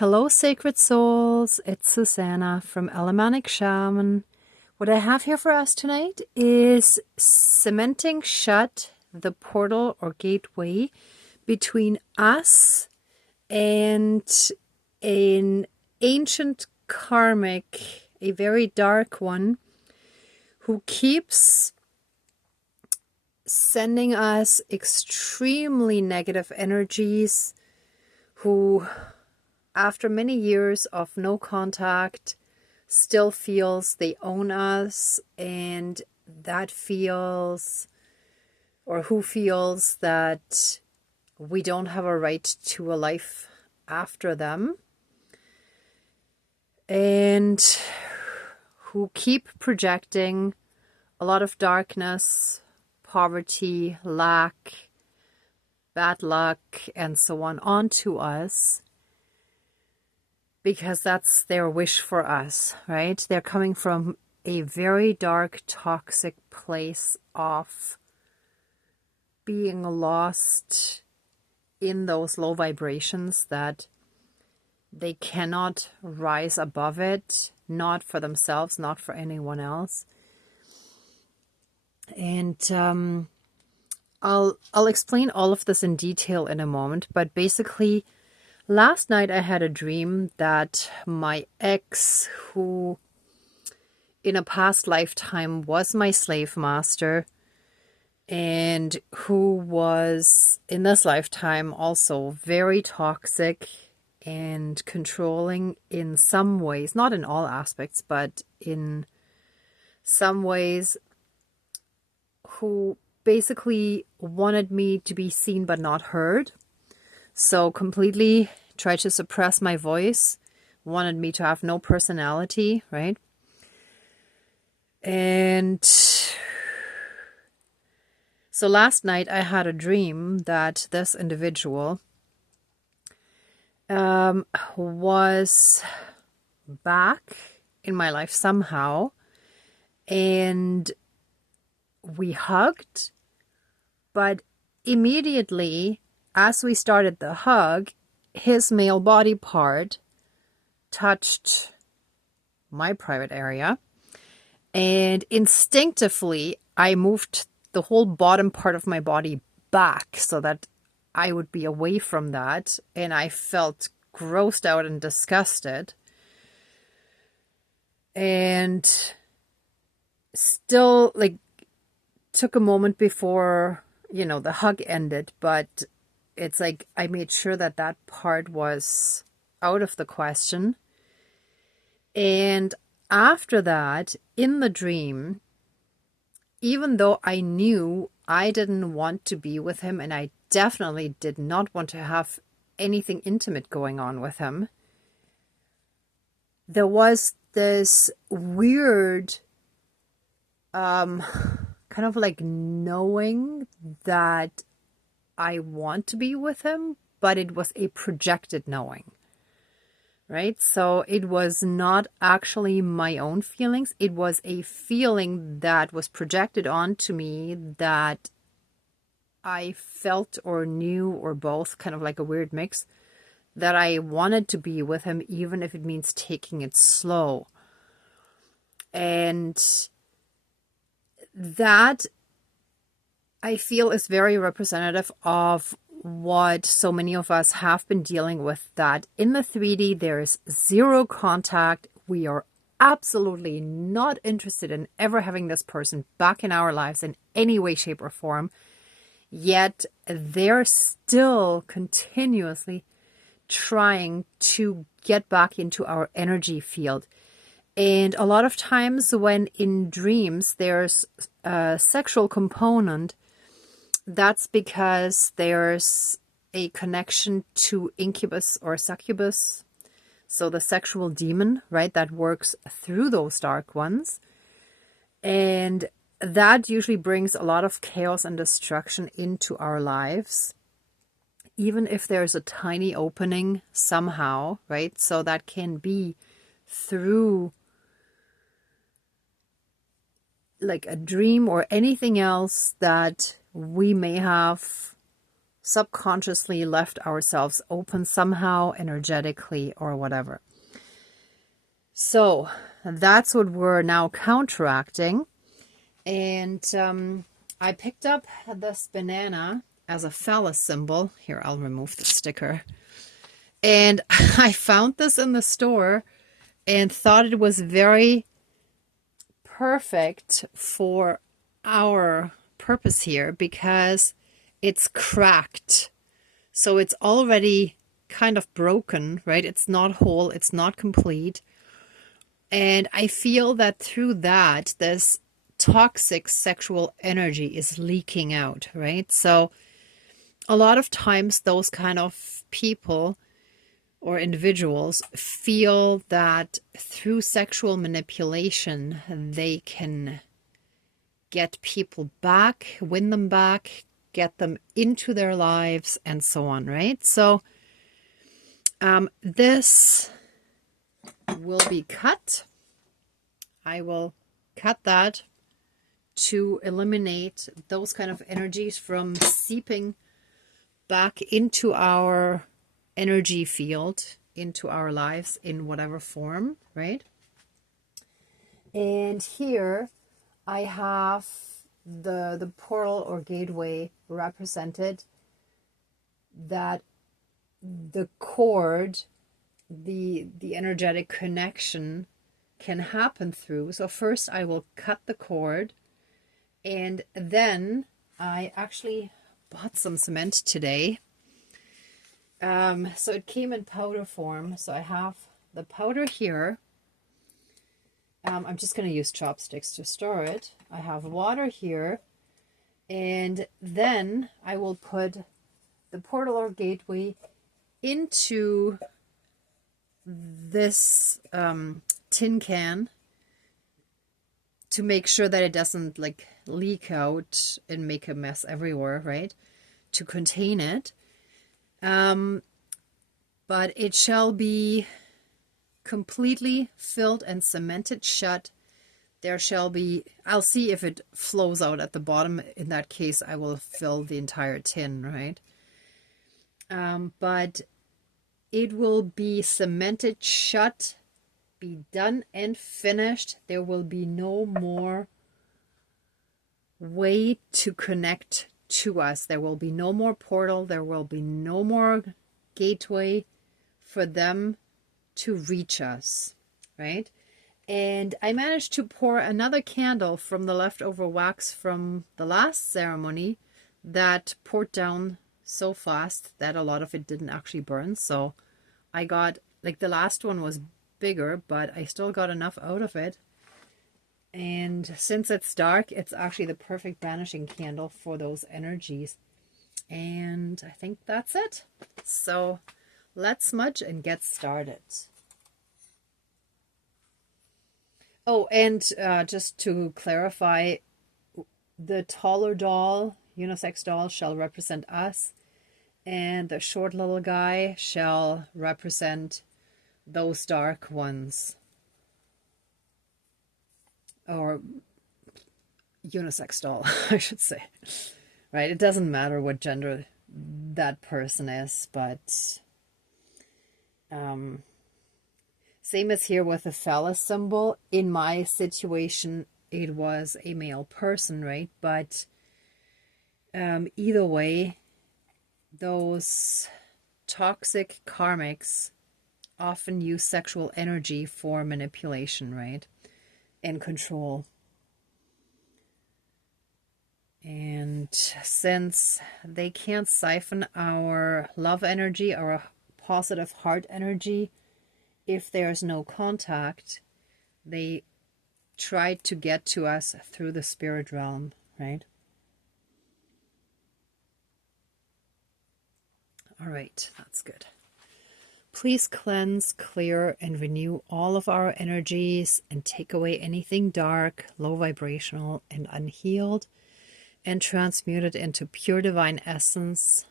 Hello, sacred souls. It's Susanna from Alamanic Shaman. What I have here for us tonight is cementing shut the portal or gateway between us and an ancient karmic, a very dark one, who keeps sending us extremely negative energies, who after many years of no contact still feels they own us, and that feels, or who feels that we don't have a right to a life after them, and who keep projecting a lot of darkness, poverty, lack, bad luck, and so on onto us, because that's their wish for us, right? They're coming from a very dark, toxic place of being lost in those low vibrations that they cannot rise above it, not for themselves, not for anyone else. And I'll explain all of this in detail in a moment, but basically last night I had a dream that my ex, who in a past lifetime was my slave master and who was in this lifetime also very toxic and controlling in some ways, not in all aspects, but in some ways, who basically wanted me to be seen but not heard. So completely tried to suppress my voice, wanted me to have no personality, right? And so last night I had a dream that this individual was back in my life somehow, and we hugged, but immediately as we started the hug, his male body part touched my private area, and instinctively I moved the whole bottom part of my body back so that I would be away from that, and I felt grossed out and disgusted, and still took a moment before the hug ended, but it's like I made sure that that part was out of the question. And after that, in the dream, even though I knew I didn't want to be with him, and I definitely did not want to have anything intimate going on with him, there was this weird kind of like knowing that I want to be with him, but it was a projected knowing, right? So it was not actually my own feelings. It was a feeling that was projected onto me that I felt or knew, or both, kind of like a weird mix, that I wanted to be with him, even if it means taking it slow. And that, I feel, is very representative of what so many of us have been dealing with, that in the 3D there is zero contact. We are absolutely not interested in ever having this person back in our lives in any way, shape, or form. Yet they're still continuously trying to get back into our energy field. And a lot of times when in dreams there's a sexual component, that's because there's a connection to incubus or succubus. So the sexual demon, right, that works through those dark ones. And that usually brings a lot of chaos and destruction into our lives, even if there's a tiny opening somehow, right? So that can be through like a dream or anything else that we may have subconsciously left ourselves open somehow, energetically or whatever. So that's what we're now counteracting. And I picked up this banana as a phallus symbol. Here, I'll remove the sticker. And I found this in the store and thought it was very perfect for our purpose here because it's cracked. So it's already kind of broken, right? It's not whole, it's not complete. And I feel that through that, this toxic sexual energy is leaking out, right? So a lot of times those kind of people or individuals feel that through sexual manipulation, they can get people back, win them back, get them into their lives, and so on, right? So this will be cut. I will cut that to eliminate those kind of energies from seeping back into our energy field, into our lives in whatever form, right? And here I have the portal or gateway represented, that the cord, the energetic connection can happen through. So first I will cut the cord, and then I actually bought some cement today. So it came in powder form. So I have the powder here. I'm just going to use chopsticks to store it. I have water here. And then I will put the portal or gateway into this tin can to make sure that it doesn't like leak out and make a mess everywhere, right? To contain it. But it shall be completely filled and cemented shut. There shall be, I'll see if it flows out at the bottom. In that case, I will fill the entire tin, right? But it will be cemented shut, be done and finished. There will be no more way to connect to us. There will be no more portal. There will be no more gateway for them to reach us, right? And I managed to pour another candle from the leftover wax from the last ceremony that poured down so fast that a lot of it didn't actually burn. So I got, like, the last one was bigger, but I still got enough out of it. And since it's dark, it's actually the perfect banishing candle for those energies. And I think that's it. So let's smudge and get started. Oh, and just to clarify, the taller doll, unisex doll, shall represent us, and the short little guy shall represent those dark ones. Or unisex doll, I should say. Right? It doesn't matter what gender that person is, but same as here with the phallus symbol. In my situation, it was a male person, right? But either way, those toxic karmics often use sexual energy for manipulation, right? And control. And since they can't siphon our love energy, our positive heart energy, if there's no contact, they try to get to us through the spirit realm, right? All right, that's good. Please cleanse, clear, and renew all of our energies and take away anything dark, low vibrational, and unhealed, and transmute it into pure divine essence,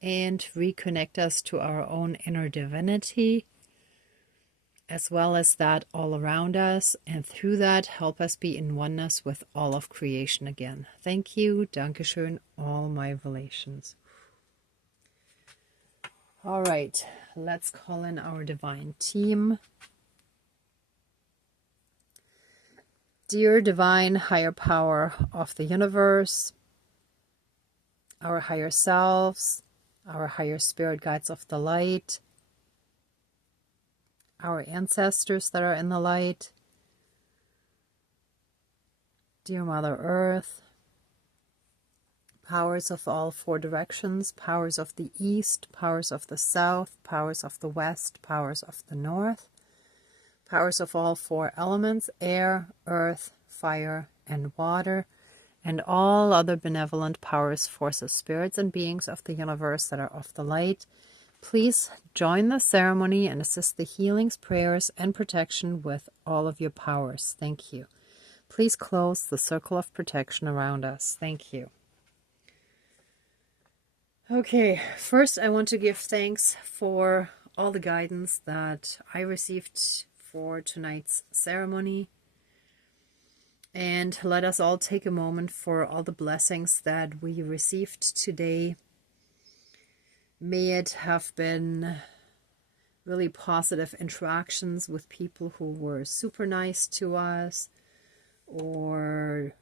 and reconnect us to our own inner divinity, as well as that all around us, and through that help us be in oneness with all of creation again. Thank you, Dankeschön, all my relations. All right, let's call in our divine team. Dear divine higher power of the universe, our higher selves, our higher spirit guides of the light, our ancestors that are in the light, dear Mother Earth, powers of all four directions, powers of the east, powers of the south, powers of the west, powers of the north, powers of all four elements, air, earth, fire, and water, and all other benevolent powers, forces, spirits, and beings of the universe that are of the light. Please join the ceremony and assist the healings, prayers, and protection with all of your powers. Thank you. Please close the circle of protection around us. Thank you. Okay, first I want to give thanks for all the guidance that I received for tonight's ceremony. And let us all take a moment for all the blessings that we received today. May it have been really positive interactions with people who were super nice to us, or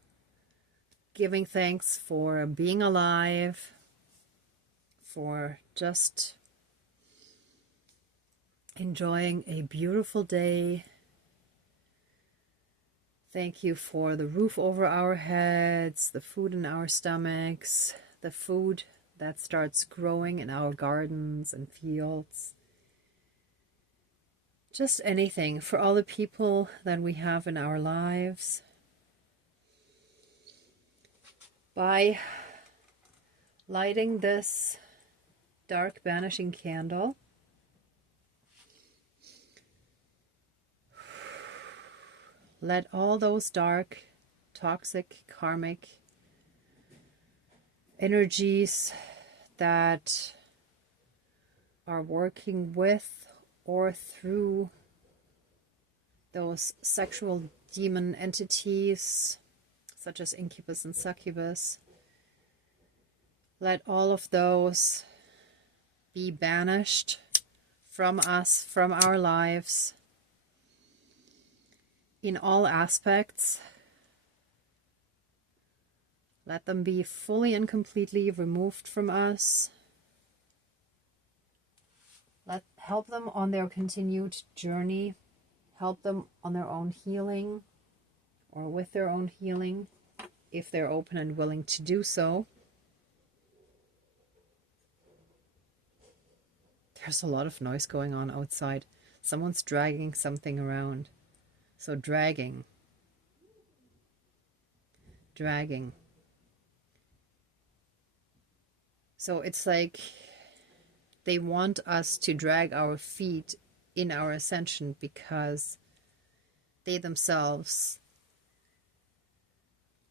giving thanks for being alive, for just enjoying a beautiful day. Thank you for the roof over our heads, the food in our stomachs, the food that starts growing in our gardens and fields. Just anything for all the people that we have in our lives. By lighting this dark banishing candle, let all those dark, toxic, karmic energies that are working with or through those sexual demon entities, such as incubus and succubus, let all of those be banished from us, from our lives, in all aspects. Let them be fully and completely removed from us. Help them on their continued journey. Help them on their own healing, or with their own healing, if they're open and willing to do so. There's a lot of noise going on outside. Someone's dragging something around. So dragging. So it's like they want us to drag our feet in our ascension because they themselves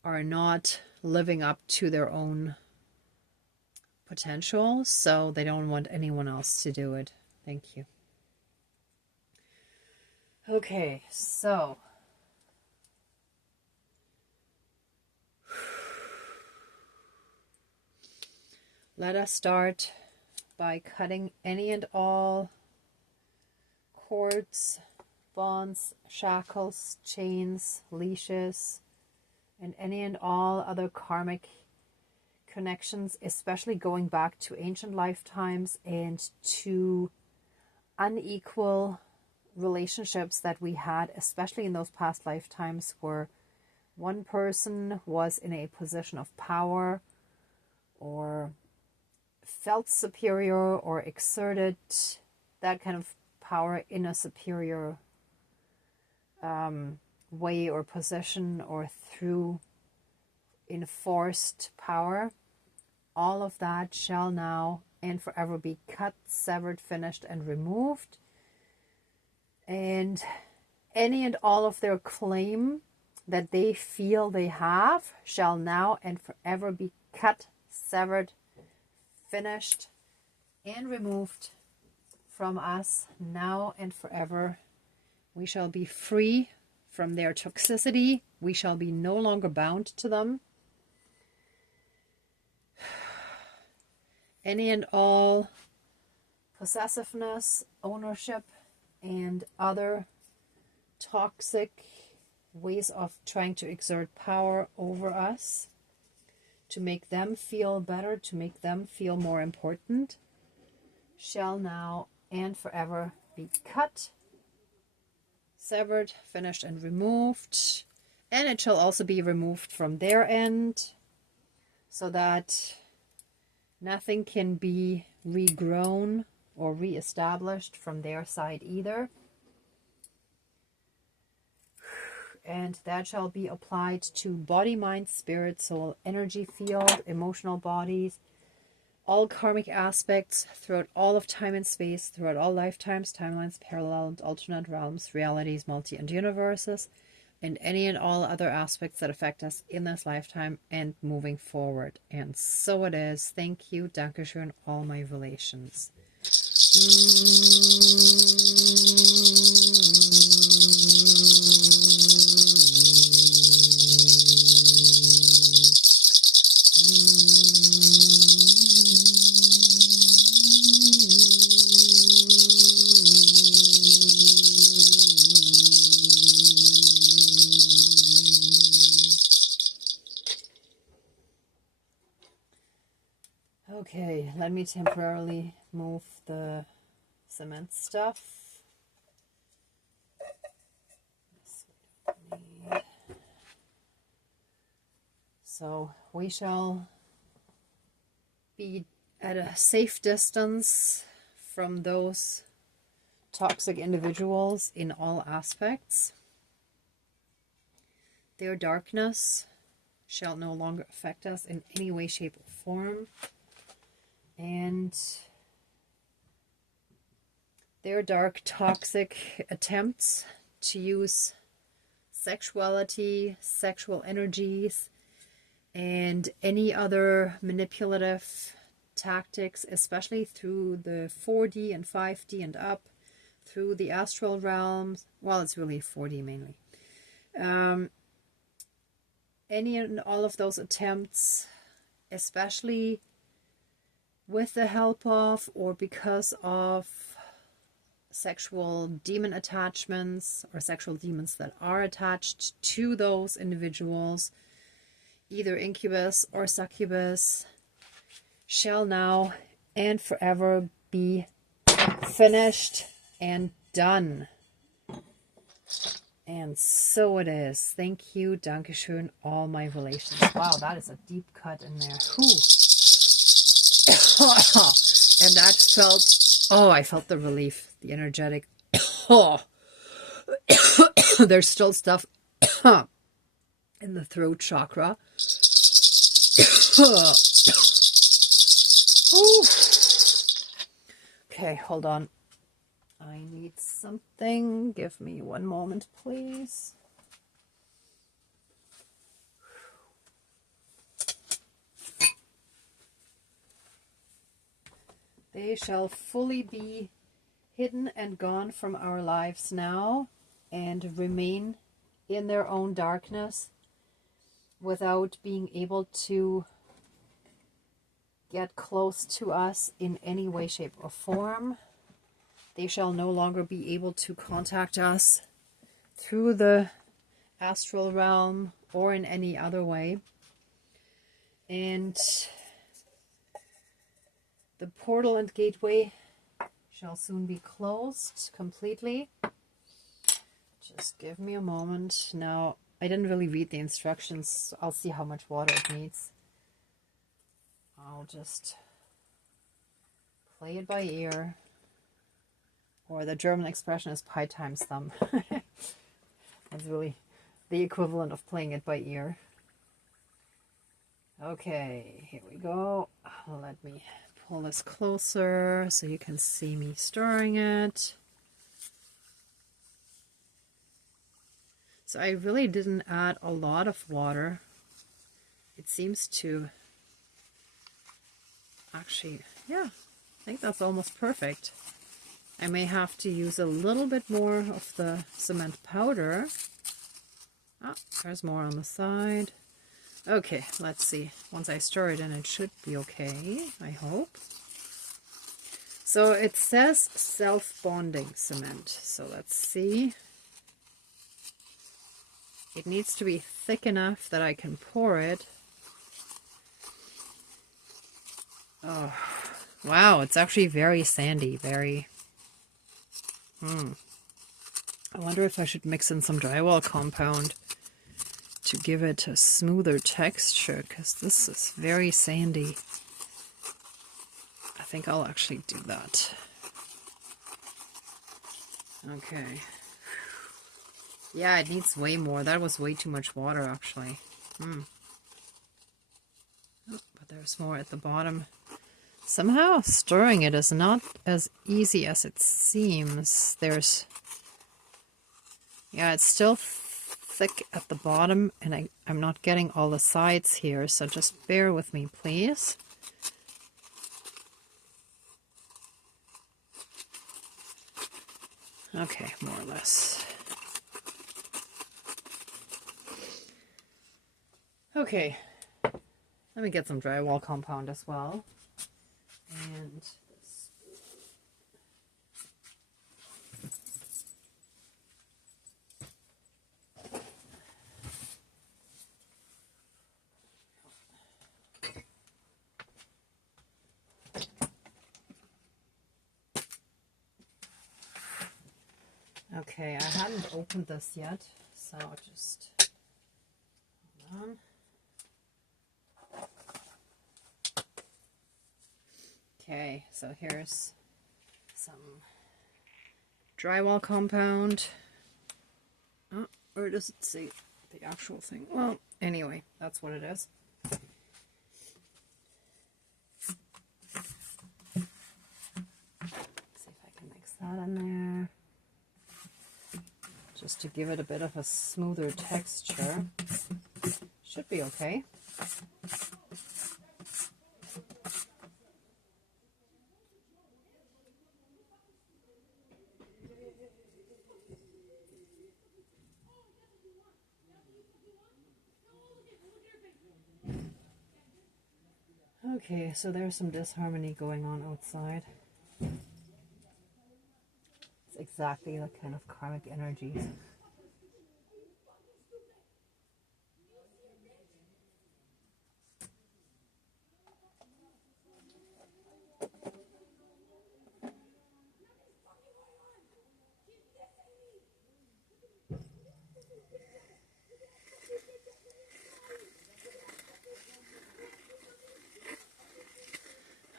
are not living up to their own potential, so they don't want anyone else to do it. Thank you. Okay, so let us start by cutting any and all cords, bonds, shackles, chains, leashes, and any and all other karmic connections, especially going back to ancient lifetimes and to unequal relationships that we had, especially in those past lifetimes where one person was in a position of power or felt superior or exerted that kind of power in a superior way or position, or through enforced power. All of that shall now and forever be cut, severed, finished, and removed. And any and all of their claim that they feel they have shall now and forever be cut, severed, finished, and removed from us now and forever. We shall be free from their toxicity. We shall be no longer bound to them. Any and all possessiveness, ownership, and other toxic ways of trying to exert power over us to make them feel better, to make them feel more important, shall now and forever be cut, severed, finished, and removed. And it shall also be removed from their end so that nothing can be regrown or reestablished from their side either. And that shall be applied to body, mind, spirit, soul, energy field, emotional bodies, all karmic aspects throughout all of time and space, throughout all lifetimes, timelines, parallel and alternate realms, realities, multi and universes, and any and all other aspects that affect us in this lifetime and moving forward. And so it is. Thank you, Dankeschön, all my relations. Okay, let me temporarily move the cement stuff. So we shall be at a safe distance from those toxic individuals in all aspects. Their darkness shall no longer affect us in any way, shape, or form. And their dark, toxic attempts to use sexuality, sexual energies, and any other manipulative tactics, especially through the 4D and 5D and up, through the astral realms. Well, it's really 4D mainly. Any and all of those attempts, especially with the help of or because of sexual demon attachments or sexual demons that are attached to those individuals, either incubus or succubus, shall now and forever be finished and done. And so it is. Thank you, Dankeschön, all my relations. Wow, that is a deep cut in there. Whew. And that felt, oh, I felt the relief, the energetic. Oh, there's still stuff in the throat chakra. Okay, hold on. I need something. Give me one moment, please. They shall fully be hidden and gone from our lives now and remain in their own darkness without being able to get close to us in any way, shape, or form. They shall no longer be able to contact us through the astral realm or in any other way. And the portal and gateway shall soon be closed completely. Just give me a moment. Now, I didn't really read the instructions. I'll see how much water it needs. I'll just play it by ear. Or the German expression is pi times thumb. That's really the equivalent of playing it by ear. Okay, here we go. Let me pull this closer so you can see me stirring it. So I really didn't add a lot of water. It seems to actually, yeah, I think that's almost perfect. I may have to use a little bit more of the cement powder. Ah, there's more on the side. Okay, let's see. Once I stir it in, it should be okay, I hope. So it says self-bonding cement. So let's see. It needs to be thick enough that I can pour it. Oh, wow, it's actually very sandy, very... I wonder if I should mix in some drywall compound to give it a smoother texture, because this is very sandy. I think I'll actually do that. Okay. Yeah, it needs way more. That was way too much water, actually. Oh, but there's more at the bottom. Somehow stirring it is not as easy as it seems. There's... Yeah, it's still thick at the bottom, and I'm not getting all the sides here, so just bear with me, please. Okay, more or less. Okay, let me get some drywall compound as well. And this. Okay, I hadn't opened this yet, so just hold on. Okay, so here's some drywall compound. Oh, or does it say the actual thing? Well, anyway, that's what it is. See if I can mix that in there. Just to give it a bit of a smoother texture. Should be okay. Okay, so there's some disharmony going on outside. It's exactly the kind of karmic energies.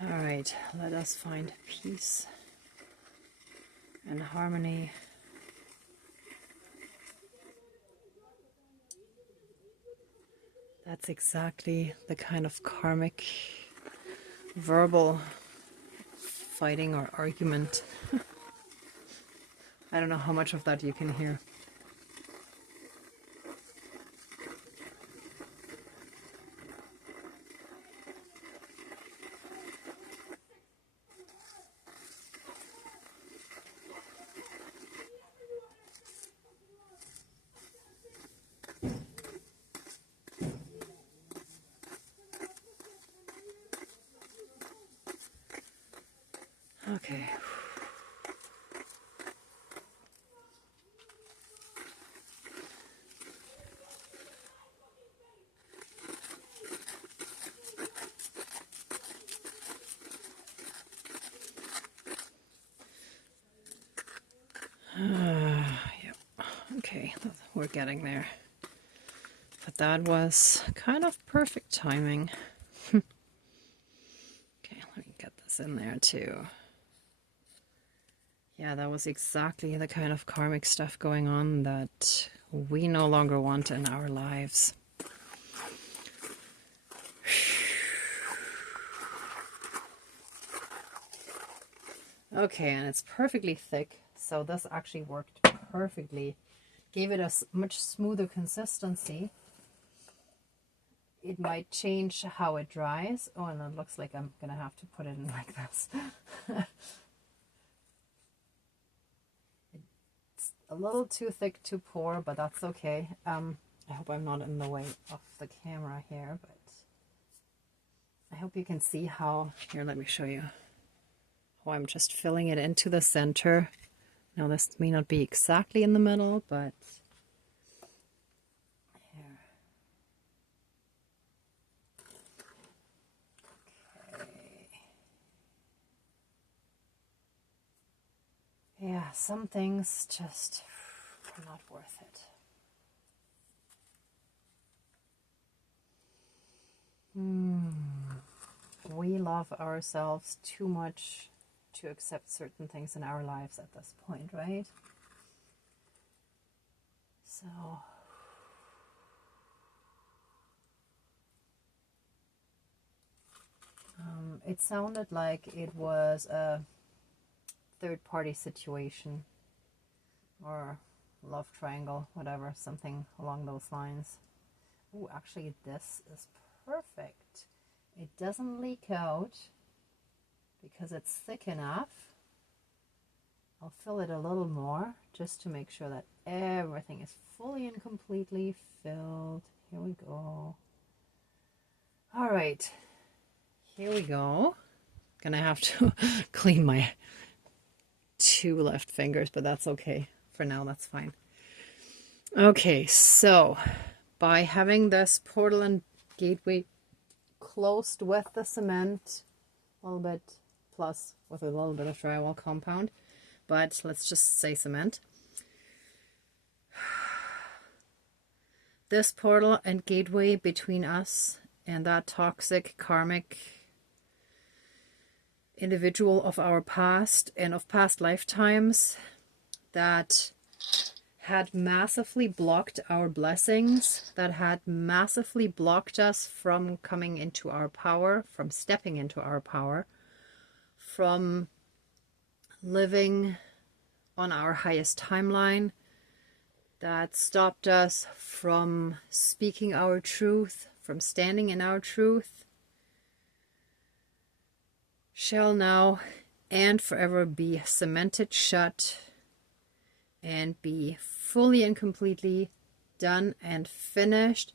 All right, let us find peace and harmony. That's exactly the kind of karmic verbal fighting or argument. I don't know how much of that you can hear. Okay. Yep. Okay, we're getting there. But that was kind of perfect timing. Okay, let me get this in there too. Yeah, that was exactly the kind of karmic stuff going on that we no longer want in our lives. Okay, and it's perfectly thick, so this actually worked perfectly. Gave it a much smoother consistency. It might change how it dries. Oh, and it looks like I'm gonna have to put it in like this. It's a little too thick to pour, but that's okay. I hope I'm not in the way of the camera here, but I hope you can see how... Here, let me show you. Oh, I'm just filling it into the center. Now this may not be exactly in the middle, but here. Okay. Yeah, some things just are not worth it. We love ourselves too much to accept certain things in our lives at this point, right? So it sounded like it was a third-party situation or love triangle, whatever, something along those lines. Oh, actually, this is perfect. It doesn't leak out because it's thick enough. I'll fill it a little more just to make sure that everything is fully and completely filled. Here we go. All right, here we go. Gonna have to clean my 2 left fingers, but that's okay. For now, that's fine. Okay, so by having this portal and gateway closed with the cement, a little bit plus with a little bit of drywall compound, but let's just say cement. This portal and gateway between us and that toxic karmic individual of our past and of past lifetimes that had massively blocked our blessings, that had massively blocked us from coming into our power, from stepping into our power, from living on our highest timeline, that stopped us from speaking our truth, from standing in our truth, shall now and forever be cemented shut and be fully and completely done and finished.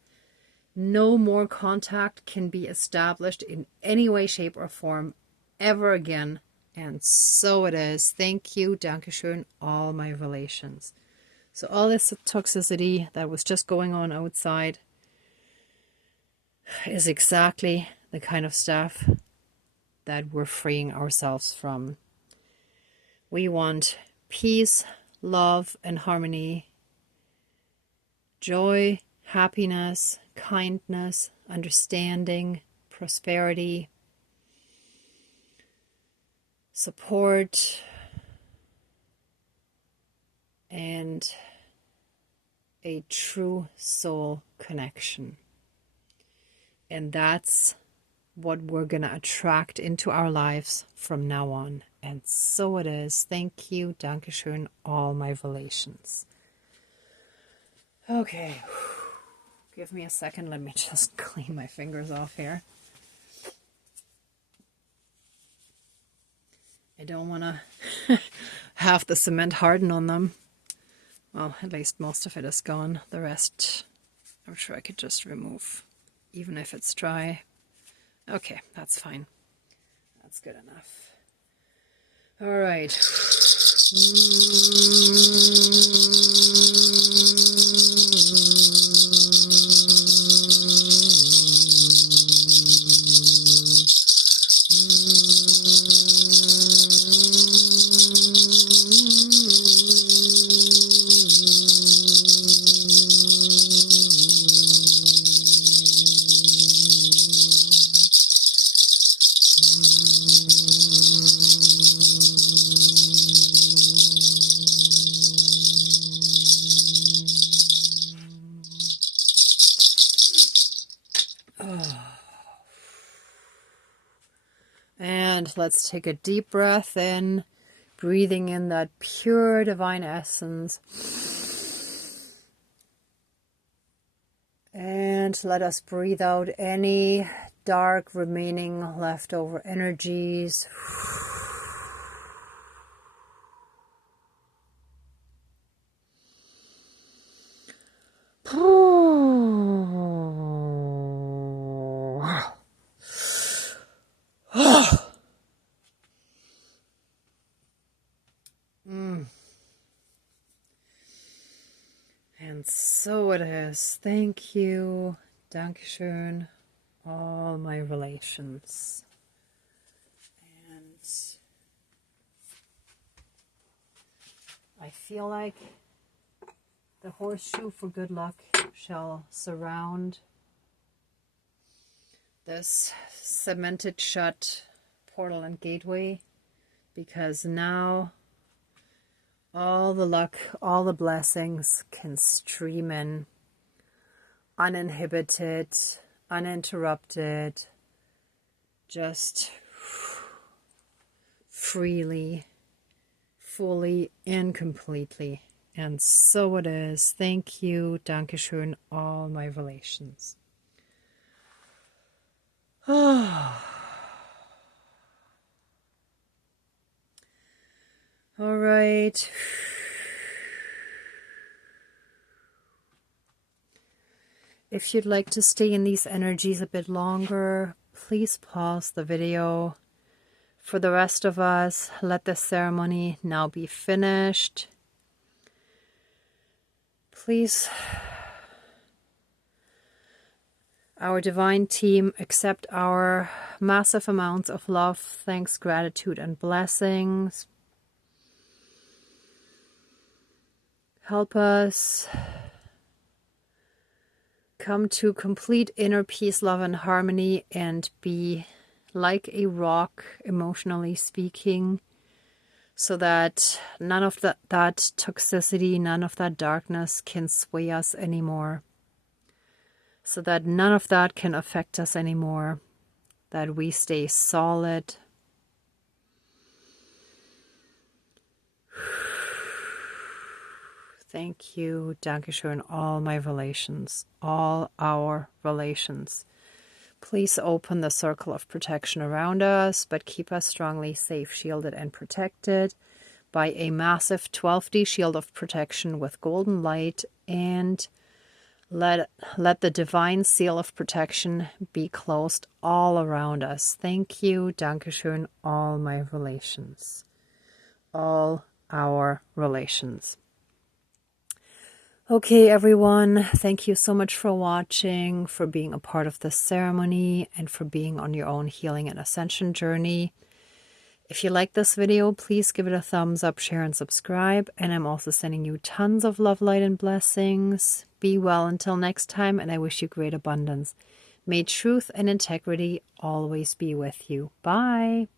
No more contact can be established in any way, shape, or form ever again. And so it is. Thank you, Dankeschön, all my relations. So all this toxicity that was just going on outside is exactly the kind of stuff that we're freeing ourselves from. We want peace, love, and harmony, joy, happiness, kindness, understanding, prosperity, support, and a true soul connection. And that's what we're going to attract into our lives from now on. And so it is. Thank you. Dankeschön, all my relations. Okay. Give me a second. Let me just clean my fingers off here. I don't want to have the cement harden on them. Well, at least most of it is gone. The rest, I'm sure I could just remove, even if it's dry. Okay, that's fine. That's good enough. All right. And let's take a deep breath in, breathing in that pure divine essence. And let us breathe out any dark remaining leftover energies. And so it is. Thank you. Dankeschön. All my relations. And I feel like the horseshoe for good luck shall surround this cemented shut portal and gateway, because now all the luck, all the blessings can stream in uninhibited, uninterrupted, just freely, fully and completely. And so it is. Thank you. Dankeschön, all my relations. All right. If you'd like to stay in these energies a bit longer, please pause the video. For the rest of us, let the ceremony now be finished. Please, our divine team, accept our massive amounts of love, thanks, gratitude, and blessings. Help us come to complete inner peace, love, and harmony, and be like a rock, emotionally speaking, so that none of that toxicity, none of that darkness can sway us anymore. So that none of that can affect us anymore. That we stay solid. Thank you. Dankeschön, all my relations, all our relations. Please open the circle of protection around us, but keep us strongly safe, shielded, and protected by a massive 12D shield of protection with golden light, and let the divine seal of protection be closed all around us. Thank you. Dankeschön, all my relations, all our relations. Okay, everyone, thank you so much for watching, for being a part of this ceremony, and for being on your own healing and ascension journey. If you like this video, please give it a thumbs up, share, and subscribe. And I'm also sending you tons of love, light, and blessings. Be well until next time, and I wish you great abundance. May truth and integrity always be with you. Bye.